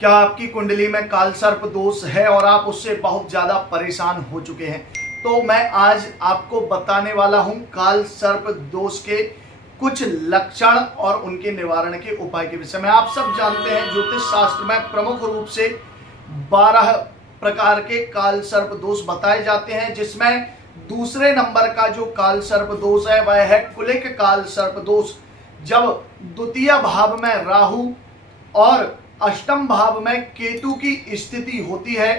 क्या आपकी कुंडली में काल सर्प दोष है और आप उससे बहुत ज्यादा परेशान हो चुके हैं? तो मैं आज आपको बताने वाला हूं काल सर्प दोष के कुछ लक्षण और उनके निवारण के उपाय के विषय में। आप सब जानते हैं ज्योतिष शास्त्र में प्रमुख रूप से 12 प्रकार के काल सर्प दोष बताए जाते हैं, जिसमें दूसरे नंबर का जो काल सर्प दोष है वह है कुलिक काल सर्प दोष। जब द्वितीय भाव में राहु और अष्टम भाव में केतु की स्थिति होती है,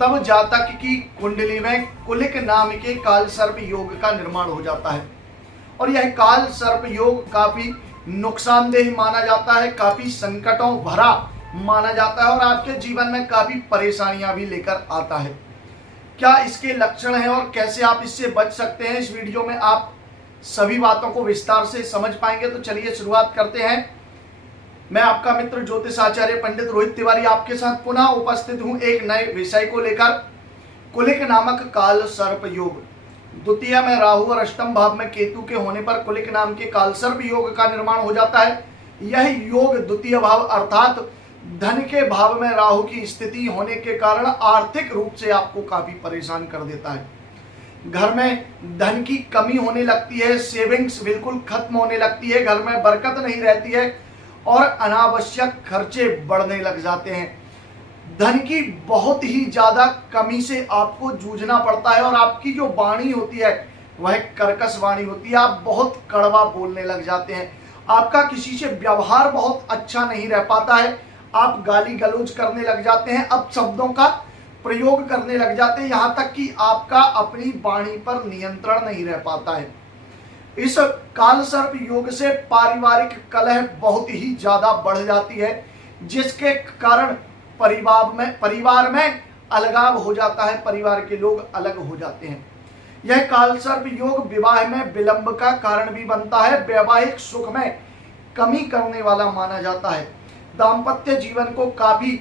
तब जातक की कुंडली में कुलिक नाम के काल सर्प योग का निर्माण हो जाता है। और यह काल सर्प योग काफी नुकसानदेह माना जाता है, काफी संकटों भरा माना जाता है और आपके जीवन में काफी परेशानियां भी लेकर आता है। क्या इसके लक्षण हैं और कैसे आप इससे बच सकते हैं, इस वीडियो में आप सभी बातों को विस्तार से समझ पाएंगे। तो चलिए शुरुआत करते हैं। मैं आपका मित्र ज्योतिष आचार्य पंडित रोहित तिवारी आपके साथ पुनः उपस्थित हूं एक नए विषय को लेकर। कुलिक नामक काल सर्प योग। द्वितीय में राहु और अष्टम भाव में केतु के होने पर कुलिक नाम के काल सर्प योग का निर्माण हो जाता है। यह योग द्वितीय भाव अर्थात धन के भाव में राहु की स्थिति होने के कारण आर्थिक रूप से आपको काफी परेशान कर देता है। घर में धन की कमी होने लगती है, सेविंग्स बिल्कुल खत्म होने लगती है, घर में बरकत नहीं रहती है और अनावश्यक खर्चे बढ़ने लग जाते हैं। धन की बहुत ही ज्यादा कमी से आपको जूझना पड़ता है और आपकी जो वाणी होती है वह कर्कश वाणी होती है। आप बहुत कड़वा बोलने लग जाते हैं, आपका किसी से व्यवहार बहुत अच्छा नहीं रह पाता है, आप गाली गलौज करने लग जाते हैं, अपशब्दों का प्रयोग करने लग जाते हैं, यहाँ तक कि आपका अपनी वाणी पर नियंत्रण नहीं रह पाता है। इस काल सर्प योग से पारिवारिक कलह बहुत ही ज्यादा बढ़ जाती है, जिसके कारण परिवार में अलगाव हो जाता है, परिवार के लोग अलग हो जाते हैं। यह काल सर्प योग विवाह में विलंब का कारण भी बनता है, वैवाहिक सुख में कमी करने वाला माना जाता है, दाम्पत्य जीवन को काफी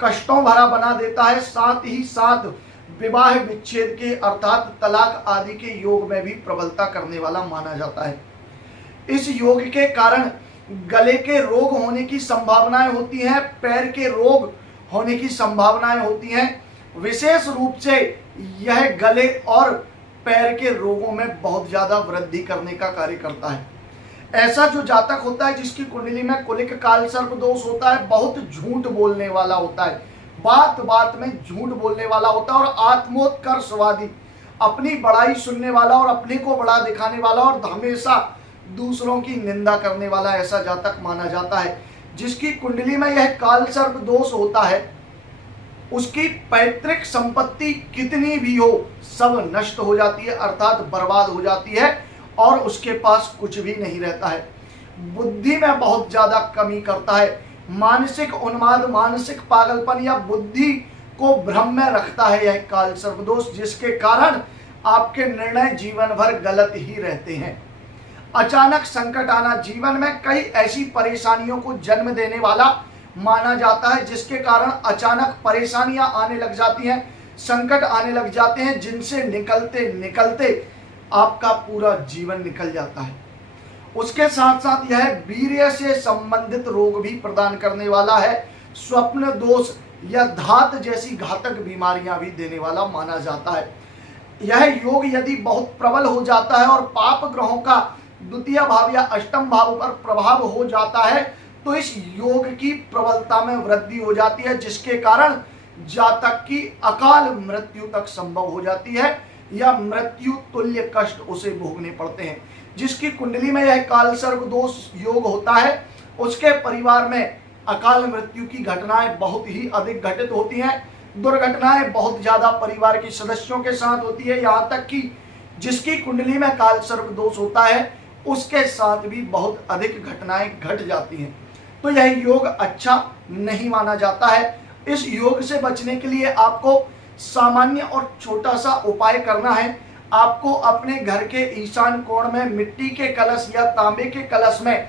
कष्टों भरा बना देता है, साथ ही साथ विवाह विच्छेद के अर्थात तलाक आदि के योग में भी प्रबलता करने वाला माना जाता है। इस योग के कारण गले के रोग होने की संभावनाएं होती हैं, पैर के रोग होने की संभावनाएं होती हैं। विशेष रूप से यह गले और पैर के रोगों में बहुत ज्यादा वृद्धि करने का कार्य करता है। ऐसा जो जातक होता है जिसकी कुंडली में कुलिक काल सर्प दोष होता है, बहुत झूठ बोलने वाला होता है, बात बात में झूठ बोलने वाला होता है और आत्मोत्कर्षवादी, अपनी बड़ाई सुनने वाला और अपने को बड़ा दिखाने वाला और हमेशा दूसरों की निंदा करने वाला ऐसा जातक माना जाता है। जिसकी कुंडली में यह काल सर्प दोष होता है, उसकी पैतृक संपत्ति कितनी भी हो सब नष्ट हो जाती है, अर्थात बर्बाद हो जाती है और उसके पास कुछ भी नहीं रहता है। बुद्धि में बहुत ज्यादा कमी करता है, मानसिक उन्माद, मानसिक पागलपन या बुद्धि को भ्रम में रखता है यह काल सर्प दोष, जिसके कारण आपके निर्णय जीवन भर गलत ही रहते हैं। अचानक संकट आना, जीवन में कई ऐसी परेशानियों को जन्म देने वाला माना जाता है, जिसके कारण अचानक परेशानियां आने लग जाती हैं, संकट आने लग जाते हैं, जिनसे निकलते निकलते आपका पूरा जीवन निकल जाता है। उसके साथ साथ यह वीर्य से संबंधित रोग भी प्रदान करने वाला है, स्वप्न दोष या धात जैसी घातक बीमारियां भी देने वाला माना जाता है। यह योग यदि बहुत प्रबल हो जाता है और पाप ग्रहों का द्वितीय भाव या अष्टम भाव पर प्रभाव हो जाता है, तो इस योग की प्रबलता में वृद्धि हो जाती है, जिसके कारण जातक की अकाल मृत्यु तक संभव हो जाती है या मृत्यु तुल्य कष्ट उसे भोगने पड़ते हैं। जिसकी कुंडली में यह काल सर्प दोष योग होता है, उसके परिवार में अकाल मृत्यु की घटनाएं बहुत ही अधिक घटित होती हैं, दुर्घटनाएं बहुत ज्यादा परिवार के सदस्यों के साथ होती है, यहाँ तक कि जिसकी कुंडली में काल सर्प दोष होता है उसके साथ भी बहुत अधिक घटनाएं घट जाती हैं। तो यह योग अच्छा नहीं माना जाता है। इस योग से बचने के लिए आपको सामान्य और छोटा सा उपाय करना है। आपको अपने घर के ईशान कोण में मिट्टी के कलश या तांबे के कलश में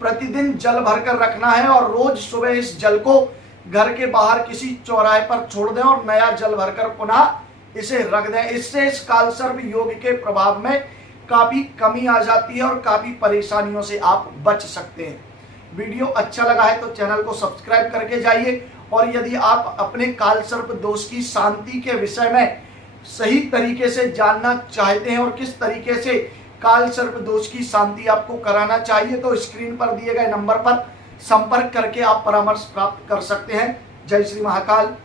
प्रतिदिन जल भरकर रखना है और रोज सुबह इस जल को घर के बाहर किसी चौराहे पर छोड़ दें और नया जल भरकर पुनः इसे रख दें। इससे इस काल सर्प योग के प्रभाव में काफी कमी आ जाती है और काफी परेशानियों से आप बच सकते हैं। वीडियो अच्छा लगा है तो चैनल को सब्सक्राइब करके जाइए और यदि आप अपने काल सर्प दोष की शांति के विषय में सही तरीके से जानना चाहते हैं और किस तरीके से काल सर्प दोष की शांति आपको कराना चाहिए, तो स्क्रीन पर दिए गए नंबर पर संपर्क करके आप परामर्श प्राप्त कर सकते हैं। जय श्री महाकाल।